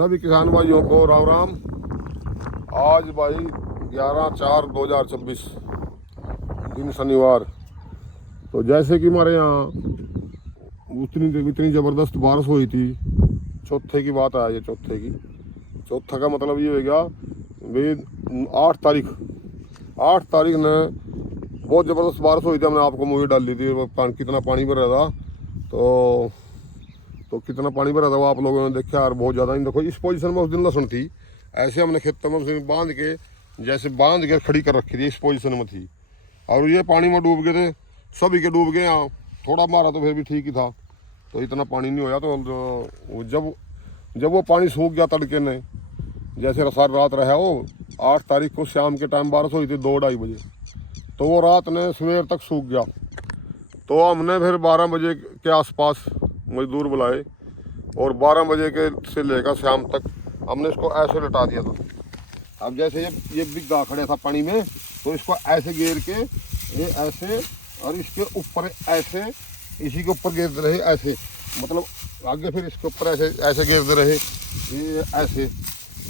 सभी किसान भाइयों को राम राम। आज भाई 11/4/2026 दिन शनिवार। तो जैसे कि हमारे यहाँ इतनी ज़बरदस्त बारिश हुई थी। चौथे की बात है, ये चौथा का मतलब ये हो गया भाई 8 तारीख ने बहुत ज़बरदस्त बारिश हुई थी। हमने आपको मूवी डाल दी थी कितना पानी भर रहा था। तो कितना पानी भरा था वो आप लोगों ने देखा यार, बहुत ज़्यादा। देखो इस पोजीशन में उस दिन लहसुन थी, ऐसे हमने खेतों में बांध के खड़ी कर रखी थी, इस पोजीशन में थी। और ये पानी में डूब गए थे, सभी के डूब गए। यहाँ थोड़ा मारा तो फिर भी ठीक ही था, तो इतना पानी नहीं होया। तो जब वो पानी सूख गया तड़के ने, जैसे सारी रात रहा वो 8 तारीख को शाम के टाइम बारिश हुई थी 2-2:30 बजे, तो वो रात ने सवेर तक सूख गया। तो हमने फिर 12 बजे के आसपास मजदूर बुलाए और 12 बजे के से लेकर शाम तक हमने इसको ऐसे लटा दिया था। अब जैसे ये बिग्गा खड़े था पानी में, तो इसको ऐसे घेर के ये ऐसे और इसके ऊपर ऐसे, इसी के ऊपर घेरते रहे ऐसे, मतलब आगे फिर इसके ऊपर ऐसे घेरते रहे ये ऐसे।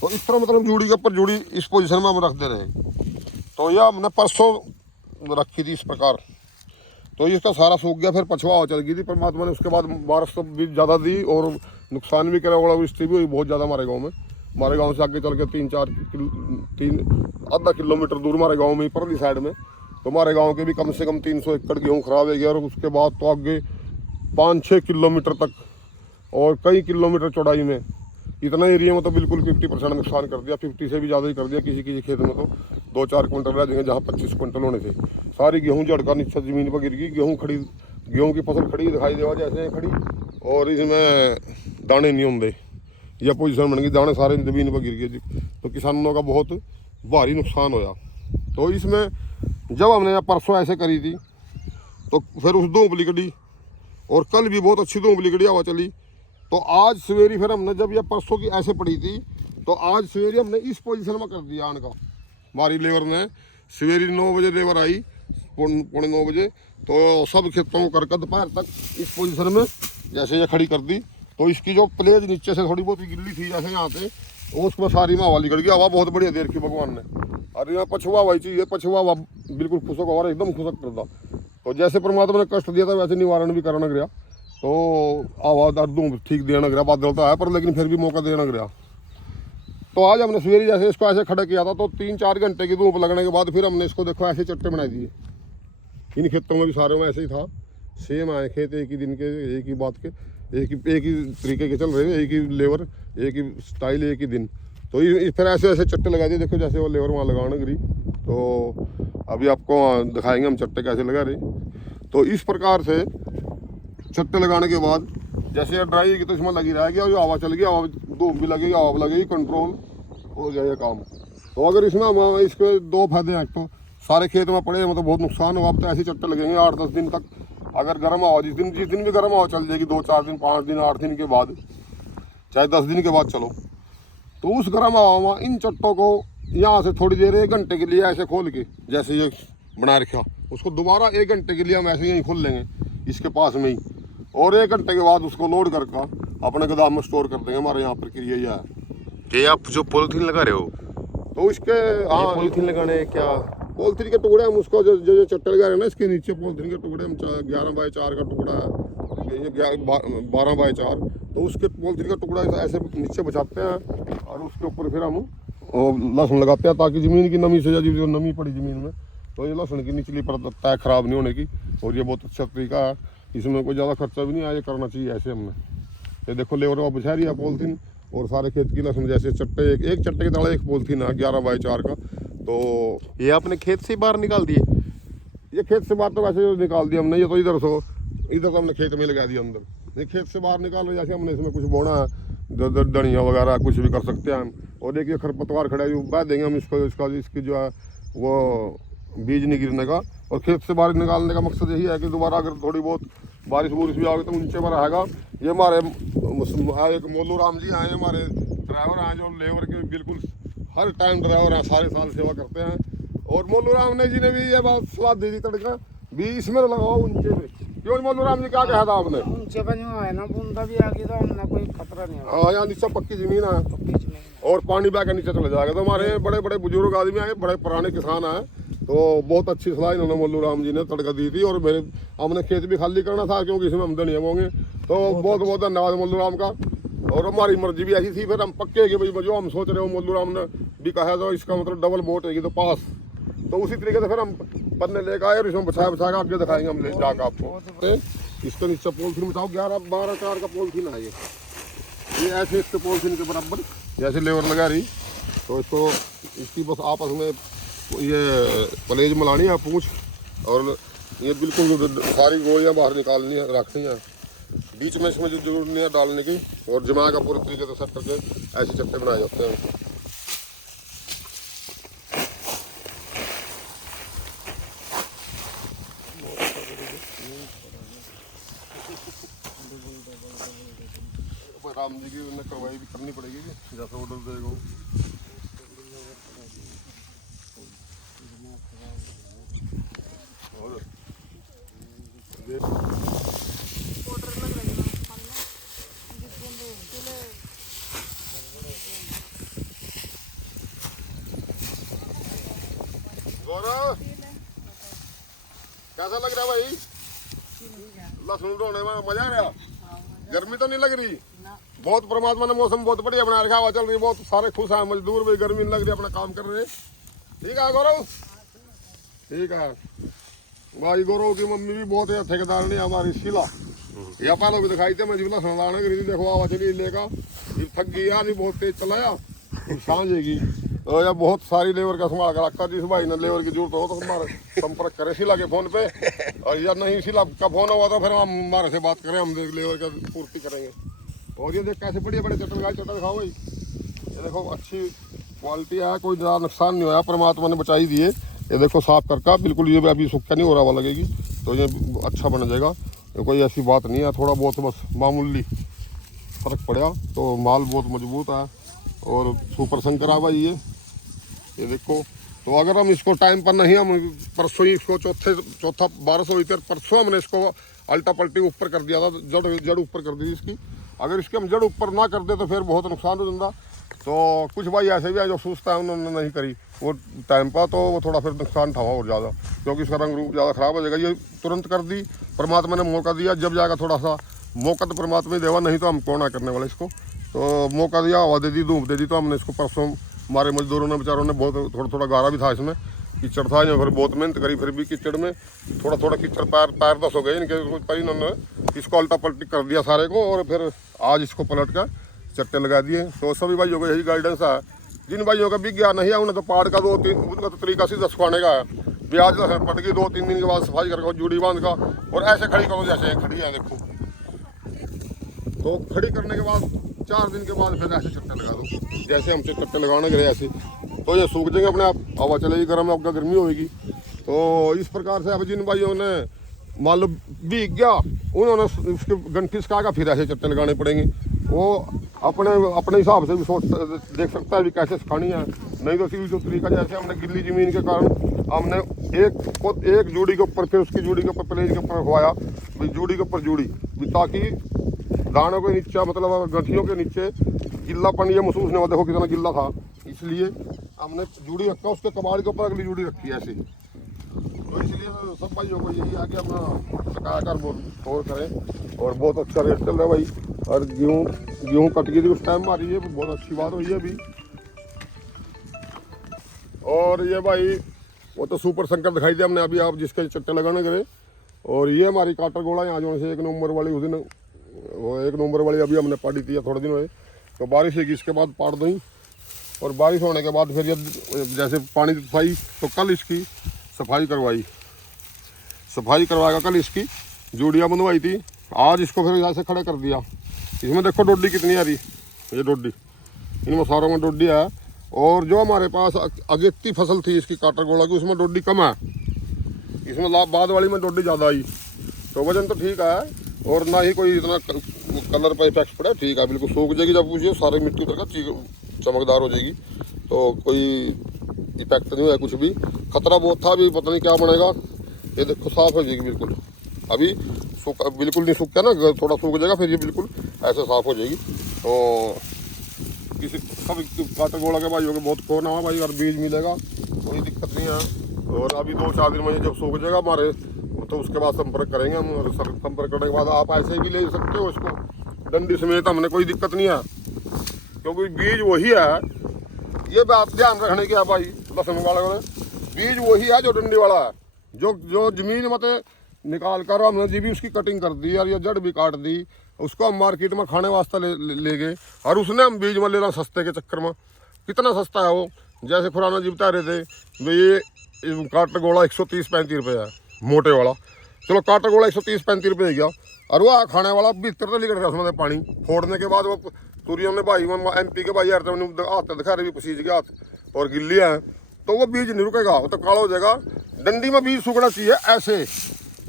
तो इस तरह मतलब जूड़ी के ऊपर जूड़ी इस पोजीशन में हम रखते रहे। तो यह हमने परसों रखी थी इस प्रकार। तो इसका सारा सूख गया, फिर पछुआ चल गई थी परमात्मा ने। उसके बाद बारिश तो भी ज़्यादा दी और नुकसान भी करा, ओलावृष्टि भी हुई बहुत ज़्यादा हमारे गांव में। हमारे गांव से आगे चल के 3-4 किलोमीटर दूर हमारे गांव में परली साइड में, तो हमारे गांव के भी कम से कम 300 एकड़ गेहूँ खराब हो गया। और उसके बाद तो आगे 5-6 किलोमीटर तक और कई किलोमीटर चौड़ाई में इतना एरिया में तो बिल्कुल 50% नुकसान कर दिया। 50 से भी ज़्यादा ही कर दिया। किसी खेत में तो 2-4 क्विंटल रह जाएंगे जहाँ 25 क्विंटल होने थे। सारी गेहूँ झड़का नीचे ज़मीन पर गिर गई। गेहूँ की फसल खड़ी दिखाई देवा जैसे खड़ी, और इसमें दाने नहीं होंगे। यह पोजीशन बन गई, दाने सारे ज़मीन पर गिर गए। तो किसानों का बहुत भारी नुकसान होया। तो इसमें जब हमने परसों ऐसे करी थी, तो फिर उस धूप निकली और कल भी बहुत अच्छी धूप निकली, हवा चली। तो आज सवेरे फिर हमने, जब यह परसों की ऐसे पड़ी थी, तो आज सवेरे हमने इस पोजीशन में कर दिया आन का। हमारी लेबर ने सवेरे 9 बजे लेबर आई, 9:15 बजे, तो सब खेतों को करके दोपहर तक इस पोजीशन में जैसे ये खड़ी कर दी। तो इसकी जो प्लेज नीचे से थोड़ी बहुत गिल्ली थी जैसे यहाँ से, उसमें सारी में हवा निकल गई। हवा बहुत बढ़िया देर की भगवान ने। और यहाँ पछुआ हुआ चाहिए, पछुआ हुआ बिल्कुल खुशक हुआ, एकदम खुशक कर था। तो जैसे परमात्मा ने कष्ट दिया था वैसे निवारण भी करना गया। तो आवाज़ धूप ठीक देना गया, बादल तो है पर लेकिन फिर भी मौका देना गया। तो आज हमने सवेरे जैसे इसको ऐसे खड़ा किया था, तो 3-4 घंटे की धूप लगने के बाद फिर हमने इसको देखो ऐसे चट्टे बना दिए। इन खेतों में भी सारे में ऐसे ही था, सेम आए खेत, एक ही दिन के, एक ही बात के, एक ही तरीके के चल रहे हैं, एक ही लेबर, एक ही स्टाइल, एक ही दिन। तो फिर ऐसे चट्टे लगा दिए। देखो जैसे वो लेबर वहाँ लगाने गिरी, तो अभी आपको दिखाएंगे हम चट्टे कैसे लगा रहे। तो इस प्रकार से चट्टे लगाने के बाद जैसे ड्राई होगी तो इसमें लगी रहेगी, और हवा चल गई, हवा धूप भी लगेगी, हवा लगेगी, कंट्रोल हो जाएगा काम। तो अगर इसमें हम इसके 2 फायदे हैं। तो सारे खेत में पड़े मतलब बहुत नुकसान हुआ। अब तो ऐसे चट्टे लगेंगे 8-10 दिन तक। अगर गर्म हवा जिस दिन भी गर्म हवा चल जाएगी, 2-4 दिन, 5 दिन, 8 दिन के बाद, चाहे 10 दिन के बाद चलो, तो उस गर्म हवा में इन चट्टों को यहाँ से थोड़ी देर 1 घंटे के लिए ऐसे खोल के, जैसे ये बना रखा, उसको दोबारा 1 घंटे के लिए हम ऐसे यहीं खोल लेंगे इसके पास में ही, और 1 घंटे के बाद उसको लोड करके अपने गोदाम में स्टोर कर देंगे। हमारे यहाँ प्रक्रिया यह है। ये आप जो पॉलीथीन लगा रहे हो, तो इसके हाँ पॉलीथीन लगाने क्या पॉलीथीन के टुकड़े हम उसको जो चट्टे लगा रहे हैं ना, इसके नीचे पॉलीथीन के टुकड़े हम 11x4 का टुकड़ा है, ये 12x4, तो उसके पॉलीथीन का टुकड़ा ऐसे नीचे बचाते हैं और उसके ऊपर फिर हम लहसुन लगाते हैं, ताकि ज़मीन की नमी से जो नमी पड़ी ज़मीन में, तो ये लहसुन की निचली परत तय खराब नहीं होने की। और ये बहुत अच्छा तरीका है, इसमें कोई ज़्यादा खर्चा भी नहीं है, ये करना चाहिए ऐसे हमने। ये देखो लेबर वहाँ बिछा रही है पॉलीथीन, और सारे खेत की लहसुन जैसे चट्टे, एक चट्टे के तले 1 पॉलीथीन है 11x4 का। तो ये आपने खेत से बाहर निकाल दिए? ये खेत से बाहर तो वैसे निकाल दिया हमने। ये तो इधर तो हमने खेत में लगा दिया अंदर। ये खेत से बाहर निकाल रहे, जैसे हमने इसमें कुछ बोना है, धनिया वगैरह कुछ भी कर सकते हैं हम। और देखिए खरपतवार खड़ा है, बह देंगे हम इसको, इसकी जो है वो बीज नहीं गिरने का। और खेत से बाहर निकालने का मकसद यही है कि दोबारा अगर थोड़ी बहुत बारिश बुरिश भी आएगी तो नीचे में रहेगा। ये हमारे एक मोलू राम जी आए, हमारे ड्राइवर आए, जो लेबर के बिल्कुल हर टाइम ड्राइवर हैं, सारे साल सेवा करते हैं। और मोलू राम ने जी ने भी ये बात सलाह दी थी, तड़का भी इसमें लगाओ ऊंचे में, क्यों मोलू राम जी क्या कहा था आपने? ऊंचे बने हुए है ना, बूंदा भी आ गई तो हमने कोई खतरा नहीं है। हाँ, यहाँ नीचे पक्की जमीन है बीच में और पानी बह के नीचे चले जाएगा। तो हमारे बड़े बड़े बुजुर्ग आदमी आए, बड़े पुराने किसान आए, तो बहुत अच्छी सलाह इन्होंने मोलू राम जी ने तड़का दी थी। और मेरे हमने खेत भी खाली करना था क्योंकि इसमें आमदनी होंगे। तो बहुत बहुत धन्यवाद मोलू राम का। और हमारी मर्जी भी ऐसी थी, फिर हम पक्के कि भाई जो हम सोच रहे हो मोलू राम ने भी कहा तो इसका मतलब डबल बोट है तो पास। तो उसी तरीके से फिर हम पन्ने लेकर आए और इसमें बछा बछा के आगे दिखाएंगे हम ले जाकर आपको। इसके नीचे पोलथीन बिछाओ, 11-12 कार का पोलथीन है ये ऐसे इसके पोलथीन के बराबर जैसे लेबर लगा रही। तो इसको इसकी बस आपस में ये पलेज मिलानी है पूंछ, और ये बिल्कुल सारी गोलियां बाहर निकालनी है, रखनी है। बीच में इसमें जो जरूरत नहीं है डालने की, और जमा का पूरे तरीके से सेट करके ऐसे चट्टे बनाए जाते हैं। राम जी की उन्हें कार्रवाई भी करनी पड़ेगी जैसा ऑर्डर देगा। गौरव कैसा लग रहा है भाई? लहसुन ढोने में मजा आ रहा? गर्मी तो नहीं लग रही? बहुत परमात्मा ने मौसम बहुत बढ़िया बना रखा, हवा चल रही, बहुत सारे खुश हैं। मजदूर भी गर्मी नहीं लग रही, अपना काम कर रहे हैं। ठीक है गौरव, ठीक है भाई। गौरव की मम्मी भी बहुत है ठेकेदार ने हमारी शीला, या पहले भी दिखाई थे। मैं जिला सुनाने करी थी, देखो हवा चली लेगा, थक गई यार, बहुत तेज चलाया, सांझेगी। तो या बहुत सारी लेबर का संभाल कर रखा। जिस भाई ने लेबर की जरूरत हो तो हमारे संपर्क करें शीला के फोन पे, और या नहीं शीला का फोन हुआ तो फिर हम हमारे से बात करें, हम लेबर का पूर्ति करेंगे। और ये देख कैसे बढ़िया बड़े चटल गाय चटल खाओ भाई। ये देखो अच्छी क्वालिटी है, कोई ज़्यादा नुकसान नहीं हुआ, परमात्मा ने बचाई दिए। ये देखो साफ करका बिल्कुल, ये भी अभी सूखा नहीं हो रहा हुआ लगेगी, तो ये अच्छा बन जाएगा। ये कोई ऐसी बात नहीं है, थोड़ा बहुत बस मामूली फर्क पड़ा, तो माल बहुत मजबूत है और सुपर शंकर आ भाई ये देखो। तो अगर हम इसको टाइम पर नहीं, हम परसों ही इसको चौथा 1200 हुई, परसों हमने इसको अल्टा पल्टी ऊपर कर दिया था, जड़ ऊपर कर दी इसकी। अगर इसके हम जड़ ऊपर ना कर दे तो फिर बहुत नुकसान हो जाता। तो कुछ भाई ऐसे भी है जो सोचता है, उन्होंने नहीं करी वो टाइम पर, तो वो थोड़ा फिर नुकसान था और ज़्यादा, क्योंकि इसका रंग रूप ज़्यादा ख़राब हो जाएगा। ये तुरंत कर दी, परमात्मा ने मौका दिया, जब जाएगा थोड़ा सा मौका तो परमात्मा ही देवा, नहीं तो हम कौन ना करने वाले इसको। तो मौका दिया, हवा दे दी, धूप दे दी, तो हमने इसको परसों हमारे मजदूरों ने बेचारों ने बहुत थोड़ा थोड़ा गारा भी था, इसमें कीचड़ था, फिर बहुत मेहनत करी, फिर भी कीचड़ में थोड़ा थोड़ा कीचड़ पैर दस हो गए इनके, पर इन्होंने इसको अल्टा पल्टी कर दिया सारे को, और फिर आज इसको पलट कर चट्टे लगा दिए। तो सभी भाइयों को यही गाइडेंस है। जिन भाइयों का बिक गया नहीं है, उन्हें तो पाड़ का 2-3 उनका तो तरीका सीधा सुखाने का है। ब्याज पट गई 2-3 दिन के बाद सफाई करके जूड़ी बांध का, और ऐसे खड़ी करो जैसे खड़ी है देखो। तो खड़ी करने के बाद 4 दिन के बाद फिर ऐसे चट्टे लगा दो, जैसे हम चट्टे लगाने गए ऐसे, तो ये सूख जाएंगे अपने आप, हवा चलेगी, गर्म आपका गर्मी होगी। तो इस प्रकार से अब जिन भाइयों ने मान लो बिक गया, उन्होंने उसके गंठी सुखा फिर ऐसे चट्टे लगाने पड़ेंगे। वो अपने हिसाब से भी सोच देख सकता है भी कैसे सुखानी है, नहीं तो सीधी जो तरीका जैसे हमने गिल्ली ज़मीन के कारण हमने एक जूड़ी के ऊपर, फिर उसकी जूड़ी के ऊपर प्लेज के ऊपर रखवाया, जूड़ी के ऊपर जूड़ी, ताकि दानों के नीचे मतलब गठियों के नीचे गिल्लापन ये महसूस नहीं होता, देखो कितना गिल्ला था, इसलिए हमने जूड़ी रखा, उसके कबाड़ के ऊपर अगली जूड़ी रखी ऐसे। तो इसलिए सब भाइयों को यही आगे अपना सका कर और करें। और बहुत अच्छा रेट चल रहा है भाई, और गेहूँ कट गई थी उस टाइम आ रही है, बहुत अच्छी बात हुई है अभी। और ये भाई वो तो सुपर शंकर दिखाई दिया हमने अभी, आप जिसके चट्टे लगाने गए। और ये हमारी काटर गोला यहाँ जो से 1 नवंबर वाली, उस दिन वो 1 नवंबर वाली अभी हमने पाड़ी थी थोड़े दिन हुए, तो बारिश होगी इसके बाद पाड़ दी, और बारिश होने के बाद फिर जैसे पानी सफाई, तो कल इसकी सफाई करवाएगा, कल इसकी जूड़ियाँ बंधवाई थी, आज इसको फिर ऐसे खड़े कर दिया। इसमें देखो डोडी कितनी आ रही, ये डोडी, इनमें सारों में डोडी है। और जो हमारे पास अगेती फसल थी इसकी काटर गोला की, उसमें डोडी कम है, इसमें बाद वाली में डोडी ज़्यादा आई। तो वजन तो ठीक है, और ना ही कोई इतना कलर पर इफेक्ट पड़ा, ठीक है, बिल्कुल सूख जाएगी जब पूछिए, सारी मिट्टी उतर कर चमकदार हो जाएगी, तो कोई इफेक्ट नहीं है कुछ भी। खतरा बहुत था, अभी पता नहीं क्या बनेगा। ये देखो साफ हो जाएगी बिल्कुल, अभी सूखा बिल्कुल नहीं सूखा ना, थोड़ा सूख जाएगा फिर ये बिल्कुल ऐसे साफ हो जाएगी। तो किसी सब काटा गोला के भाइयों के बहुत फोन आवा भाई, और बीज मिलेगा कोई दिक्कत नहीं है। और अभी 2-4 दिन में जब सूख जाएगा हमारे तो उसके बाद संपर्क करेंगे हम, और संपर्क करने के बाद आप ऐसे भी ले सकते हो इसको डंडी समेत, हमने कोई दिक्कत नहीं है, क्योंकि बीज वही है। ये बात ध्यान रखने की है भाई लहसुन वाले में, बीज वही है जो डंडी वाला है, जो जमीन मत निकाल कर हमने जी भी उसकी कटिंग कर दी और ये जड़ भी काट दी, उसको हम मार्केट में खाने वास्ते ले गए, और उसने हम बीज में लेना सस्ते के चक्कर में। कितना सस्ता है वो, जैसे खुराना जी बता रहे थे भाई ये काटा गोला 130-135 रुपये है मोटे वाला, चलो काटा गोला 130-135 रुपये गया, और वो खाने वाला 72 तो निकल गया उसमें पानी फोड़ने के बाद। वो तुरियों ने भाई MP के भाई यार हाथ दिखा रहे भी पसीज के हाथ और गिल्ली है, तो वो बीज नहीं रुकेगा, वो तो काला हो जाएगा। डंडी में बीज सूखना चाहिए ऐसे,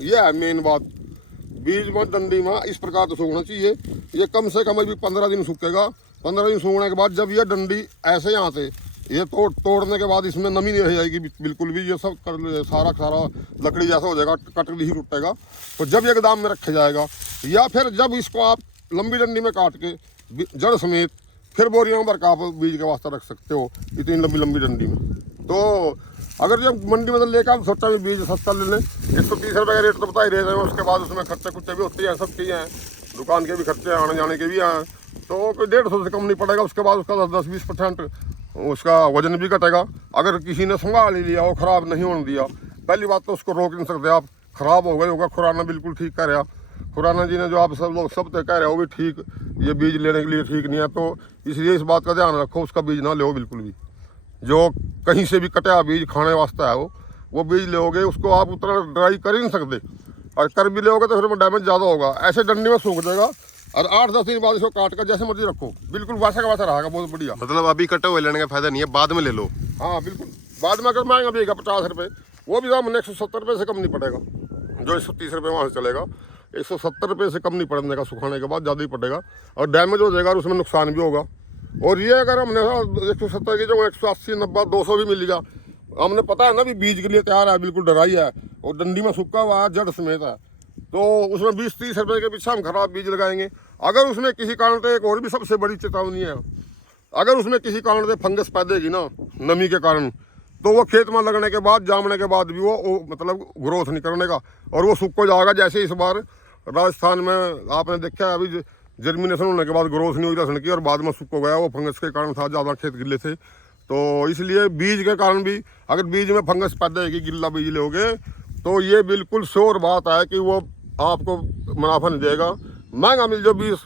ये है मेन बात, बीज में डंडी में इस प्रकार से सूखना चाहिए। ये कम से कम अभी 15 दिन सूखेगा, 15 दिन सूखने के बाद जब ये डंडी ऐसे यहाँ से ये तोड़ने के बाद इसमें नमी नहीं रह जाएगी बिल्कुल भी, ये सब सारा लकड़ी जैसा हो जाएगा, कटड़ी ही टूटेगा। तो जब ये गोदाम में रखा जाएगा, या फिर जब इसको आप लंबी डंडी में काट के जड़ समेत फिर बोरियों भर का आप बीज के वास्ते रख सकते हो इतनी लंबी डंडी में। तो अगर जब मंडी में लेकर आप सोचा भी बीज सस्ता ले लें, 130 रुपये का रेट तो बता ही रहे हैं, उसके बाद उसमें खर्चे कुर्चे भी होते हैं, सब चीज़ें हैं, दुकान के भी खर्चे आने जाने के भी हैं, तो कोई 150 से कम नहीं पड़ेगा। उसके बाद उसका 10-20% उसका वजन भी घटेगा। अगर किसी ने संभाल ही लिया, वो ख़राब नहीं होने दिया, पहली बात तो उसको रोक नहीं सकते आप, ख़राब हो गए होगा। खुराना बिल्कुल ठीक कह रहा, खुराना जी ने जो आप सब लोग सब कह रहे हो भी ठीक, ये बीज लेने के लिए ठीक नहीं है, तो इसलिए इस बात का ध्यान रखो, उसका बीज ना लो बिल्कुल भी। जो कहीं से भी कटा बीज खाने वास्ते है वो बीज लोगे, उसको आप उतना ड्राई कर ही नहीं सकते, और कर भी लोगे तो फिर डैमेज ज़्यादा होगा। ऐसे डंडी में सूख जाएगा, और 8-10 दिन बाद इसको काट कर जैसे मर्जी रखो, बिल्कुल वैसा का वैसा रहेगा, बहुत बढ़िया। मतलब अभी कटे हुए लेने का फायदा नहीं है, बाद में ले लो। हाँ बिल्कुल, बाद में अगर महंगा बिकेगा 50 रुपये, वो भी हमने 170 रुपये से कम नहीं पड़ेगा, जो 130 रुपये वहाँ से चलेगा, 170 रुपये से कम नहीं पड़ने का, सुखाने के बाद ज़्यादा ही पड़ेगा, और डैमेज हो जाएगा और उसमें नुकसान भी होगा। और ये अगर हमने 170 की जो 180, 90, 200 भी मिलेगा, हमने पता है ना भी बीज के लिए तैयार है, बिल्कुल ड्राई है और डंडी में सूखा हुआ है, जड़ समेत है, तो उसमें 20-30 रुपये के पीछे हम खराब बीज लगाएंगे। अगर उसमें किसी कारण से, एक और भी सबसे बड़ी चेतावनी है, अगर उसमें किसी कारण से फंगस पैदेगी ना नमी के कारण, तो वो खेत में लगने के बाद, जामने के बाद भी वो मतलब ग्रोथ नहीं करने का, और वो सूख को जाएगा। जैसे इस बार राजस्थान में आपने देखा है, अभी जर्मिनेशन होने के बाद ग्रोथ नहीं हुई लहसुन की, और बाद में सूख हो गया, वो फंगस के कारण था, ज़्यादा खेत गिले थे। तो इसलिए बीज के कारण भी, अगर बीज में फंगस पैदेगी, गिल्ला बीज लोगे, तो ये बिल्कुल श्योर बात है कि वो आपको मुनाफा नहीं देगा। महंगा मिल जाओ 20,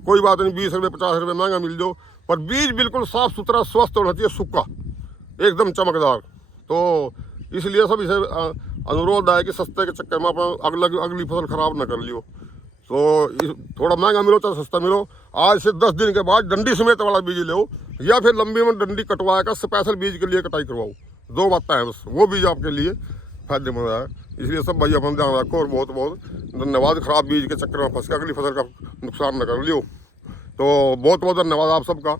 कोई बात नहीं, 20 रुपये 50 रुपये महंगा मिल जाओ, पर बीज बिल्कुल साफ़ सुथरा स्वस्थ होना चाहिए, सूखा एकदम चमकदार। तो इसलिए सब इसे अनुरोध है कि सस्ते के चक्कर में अपना अगली फसल ख़राब ना कर लियो। तो थोड़ा महंगा मिलो चाहे सस्ता मिलो, आज से 10 दिन के बाद डंडी समेत वाला बीज लो, या फिर लंबी में डंडी कटवा कर स्पेशल बीज के लिए कटाई करवाओ। 2 बातें हैं बस, वो बीज आपके लिए फायदेमंद है। इसलिए सब भाई अपन ध्यान रखो, और बहुत बहुत धन्यवाद। ख़राब बीज के चक्कर में फंस के अगली फसल का नुकसान न कर लियो। तो बहुत बहुत धन्यवाद आप सबका।